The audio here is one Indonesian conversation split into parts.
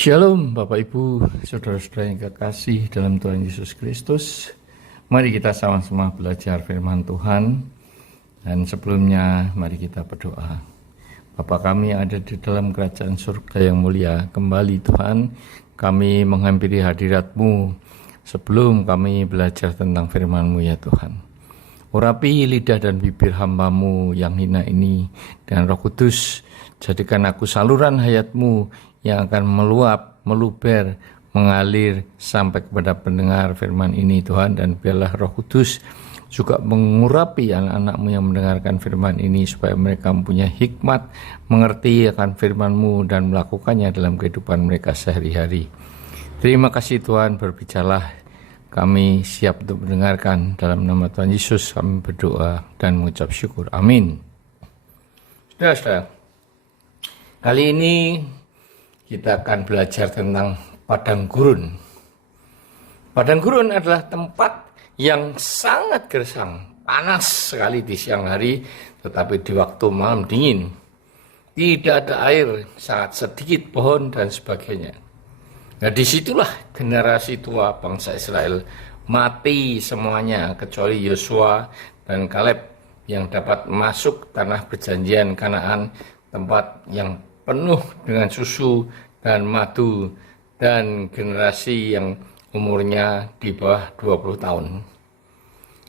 Shalom Bapak Ibu, Saudara-saudara yang kekasih dalam Tuhan Yesus Kristus. Mari kita sama-sama belajar firman Tuhan. Dan sebelumnya mari kita berdoa. Bapa kami yang ada di dalam kerajaan surga yang mulia, kembali Tuhan kami menghampiri hadirat-Mu sebelum kami belajar tentang firman-Mu ya Tuhan. Urapi lidah dan bibir hamba-Mu yang hina ini, dan Roh Kudus jadikan aku saluran hayat-Mu yang akan meluap, meluber, mengalir sampai kepada pendengar firman ini Tuhan. Dan biarlah Roh Kudus juga mengurapi anak-anak-Mu yang mendengarkan firman ini, supaya mereka mempunyai hikmat, mengerti akan firman-Mu dan melakukannya dalam kehidupan mereka sehari-hari. Terima kasih Tuhan, berbicaralah, kami siap untuk mendengarkan. Dalam nama Tuhan Yesus kami berdoa dan mengucap syukur, amin. Saudara-saudara, kali ini kita akan belajar tentang padang gurun. Padang gurun adalah tempat yang sangat gersang, panas sekali di siang hari, tetapi di waktu malam dingin. Tidak ada air, sangat sedikit pohon dan sebagainya. Nah, disitulah generasi tua bangsa Israel mati semuanya, kecuali Yosua dan Kaleb yang dapat masuk tanah perjanjian Kanaan, tempat yang penuh dengan susu dan madu, dan generasi yang umurnya di bawah 20 tahun.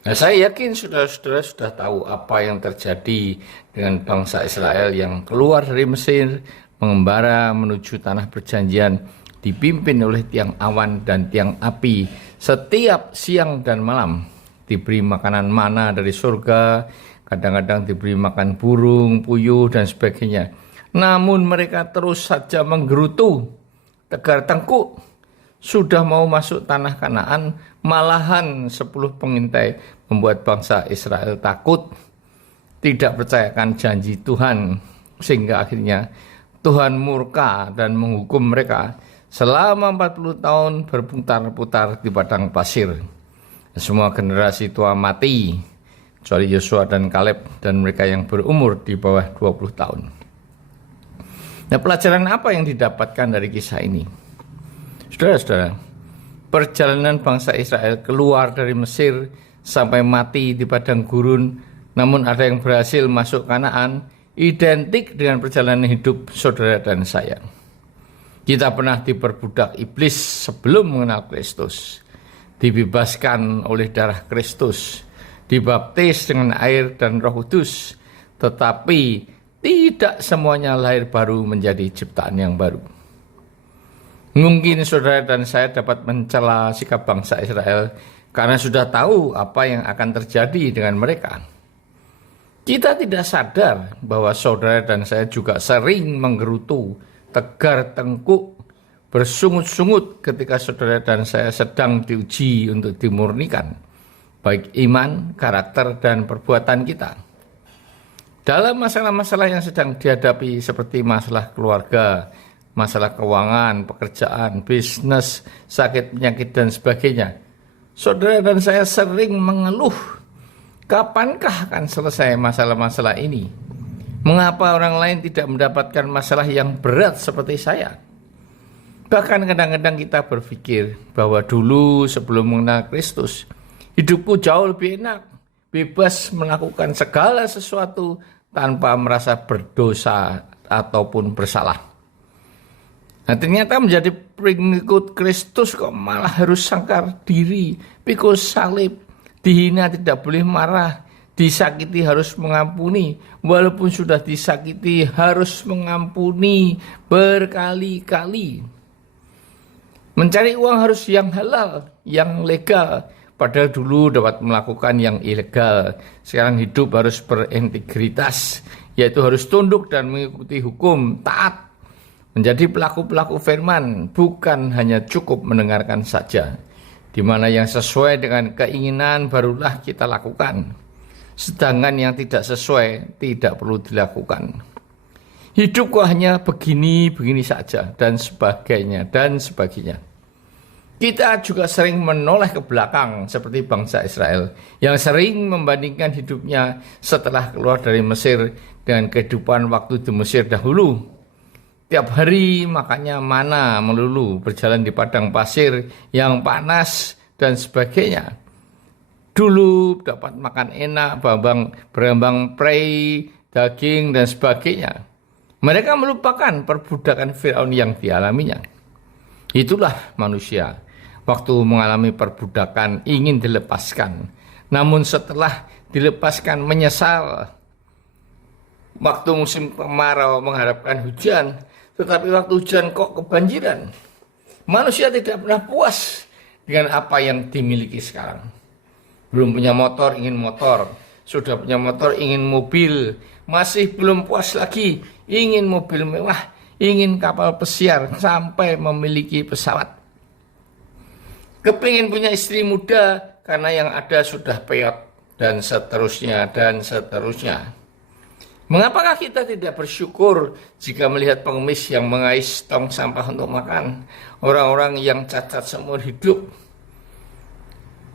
Nah, saya yakin saudara-saudara sudah tahu apa yang terjadi dengan bangsa Israel yang keluar dari Mesir, mengembara menuju tanah perjanjian, dipimpin oleh tiang awan dan tiang api setiap siang dan malam. Diberi makanan mana dari surga, kadang-kadang diberi makan burung, puyuh, dan sebagainya. Namun mereka terus saja menggerutu, tegar tengkuk. Sudah mau masuk tanah Kanaan, malahan 10 pengintai membuat bangsa Israel takut, tidak percayakan janji Tuhan, sehingga akhirnya Tuhan murka dan menghukum mereka selama 40 tahun berputar-putar di padang pasir. Semua generasi tua mati, kecuali Yosua dan Kaleb dan mereka yang berumur di bawah 20 tahun. Nah, pelajaran apa yang didapatkan dari kisah ini? Saudara-saudara, perjalanan bangsa Israel keluar dari Mesir sampai mati di padang gurun, namun ada yang berhasil masuk Kanaan, identik dengan perjalanan hidup saudara dan saya. Kita pernah diperbudak iblis sebelum mengenal Kristus, dibebaskan oleh darah Kristus, dibaptis dengan air dan Roh Kudus, tetapi tidak semuanya lahir baru menjadi ciptaan yang baru. Mungkin saudara dan saya dapat mencela sikap bangsa Israel karena sudah tahu apa yang akan terjadi dengan mereka. Kita tidak sadar bahwa saudara dan saya juga sering menggerutu, tegar tengkuk, bersungut-sungut ketika saudara dan saya sedang diuji untuk dimurnikan, baik iman, karakter, dan perbuatan kita. Dalam masalah-masalah yang sedang dihadapi seperti masalah keluarga, masalah keuangan, pekerjaan, bisnis, sakit, penyakit, dan sebagainya, saudara dan saya sering mengeluh, kapankah akan selesai masalah-masalah ini? Mengapa orang lain tidak mendapatkan masalah yang berat seperti saya? Bahkan kadang-kadang kita berpikir bahwa dulu sebelum mengenal Kristus, hidupku jauh lebih enak, bebas melakukan segala sesuatu tanpa merasa berdosa ataupun bersalah. Nah, ternyata menjadi pengikut Kristus kok malah harus sangkar diri, pikul salib, dihina tidak boleh marah, disakiti harus mengampuni, walaupun sudah disakiti harus mengampuni berkali-kali. Mencari uang harus yang halal, yang legal, padahal dulu dapat melakukan yang ilegal. Sekarang hidup harus berintegritas, yaitu harus tunduk dan mengikuti hukum, taat. Menjadi pelaku-pelaku firman, bukan hanya cukup mendengarkan saja. Di mana yang sesuai dengan keinginan barulah kita lakukan. Sedangkan yang tidak sesuai tidak perlu dilakukan. Hidup kok hanya begini-begini saja, dan sebagainya, dan sebagainya. Kita juga sering menoleh ke belakang seperti bangsa Israel yang sering membandingkan hidupnya setelah keluar dari Mesir dengan kehidupan waktu di Mesir dahulu. Tiap hari makannya mana melulu, berjalan di padang pasir yang panas dan sebagainya. Dulu dapat makan enak, berambang prei, daging dan sebagainya. Mereka melupakan perbudakan Firaun yang dialaminya. Itulah manusia. Waktu mengalami perbudakan ingin dilepaskan. Namun setelah dilepaskan menyesal. Waktu musim kemarau mengharapkan hujan. Tetapi waktu hujan kok kebanjiran. Manusia tidak pernah puas dengan apa yang dimiliki sekarang. Belum punya motor, ingin motor. Sudah punya motor, ingin mobil. Masih belum puas lagi, ingin mobil mewah, ingin kapal pesiar, sampai memiliki pesawat. Kepingin punya istri muda, karena yang ada sudah peyot, dan seterusnya, dan seterusnya. Mengapakah kita tidak bersyukur jika melihat pengemis yang mengais tong sampah untuk makan, orang-orang yang cacat seumur hidup?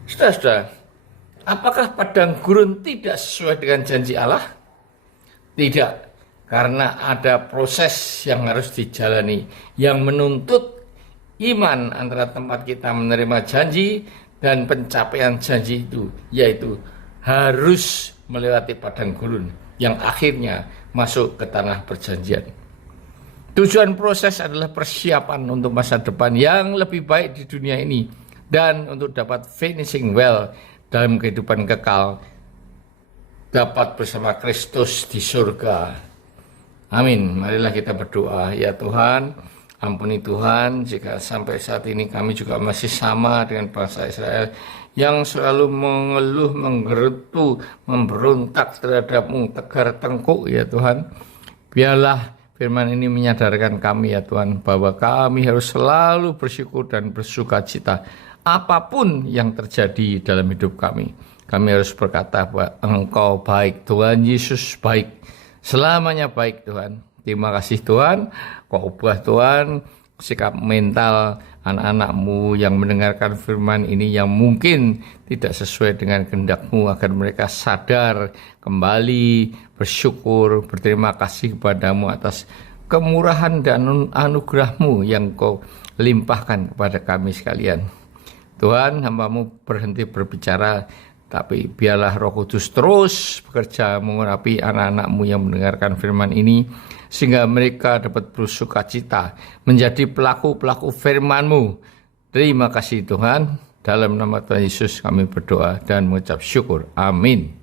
Saudara-saudara, apakah padang gurun tidak sesuai dengan janji Allah? Tidak, karena ada proses yang harus dijalani, yang menuntut iman antara tempat kita menerima janji dan pencapaian janji itu, yaitu harus melewati padang gurun yang akhirnya masuk ke tanah perjanjian. Tujuan proses adalah persiapan untuk masa depan yang lebih baik di dunia ini dan untuk dapat finishing well dalam kehidupan kekal, dapat bersama Kristus di surga. Amin. Marilah kita berdoa. Ya Tuhan, ampuni Tuhan jika sampai saat ini kami juga masih sama dengan bangsa Israel yang selalu mengeluh, menggerutu, memberontak terhadap-Mu, tegar tengkuk ya Tuhan. Biarlah firman ini menyadarkan kami ya Tuhan, bahwa kami harus selalu bersyukur dan bersuka cita apapun yang terjadi dalam hidup kami. Kami harus berkata bahwa Engkau baik, Tuhan Yesus baik, selamanya baik Tuhan. Terima kasih Tuhan, Kau ubah Tuhan sikap mental anak-anak-Mu yang mendengarkan firman ini yang mungkin tidak sesuai dengan kehendak-Mu, agar mereka sadar kembali, bersyukur, berterima kasih kepada-Mu atas kemurahan dan anugerah-Mu yang Kau limpahkan kepada kami sekalian. Tuhan, hamba-Mu berhenti berbicara, tapi biarlah Roh Kudus terus bekerja mengurapi anak-anak-Mu yang mendengarkan firman ini, sehingga mereka dapat bersuka cita menjadi pelaku-pelaku firman-Mu. Terima kasih Tuhan, dalam nama Tuhan Yesus kami berdoa dan mengucap syukur. Amin.